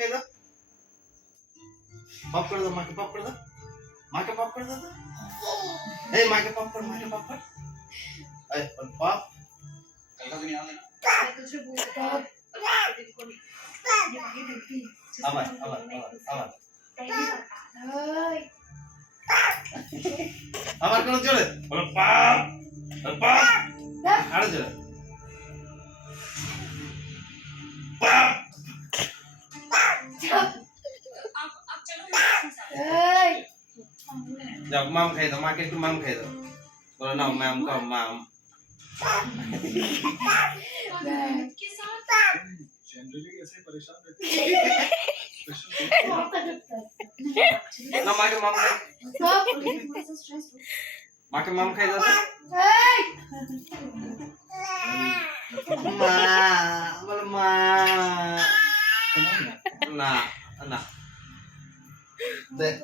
খেয়ে দাও পপ করে দাও মাকে পপ করে দাও মাকে পপ করে দাও এই মাকে পপ কর এই পপ আবার আবার কোন জোরে বলো পপ পপ আরো জোরে পপ যাও মাম খাই দাও মাকে একটু মাম খাই দাও বলো নাও ম্যাম কম মাম जनरली ऐसे परेशान रहते हैं ना माके माम खाई माके माम खाई दाও মা বলো মা না না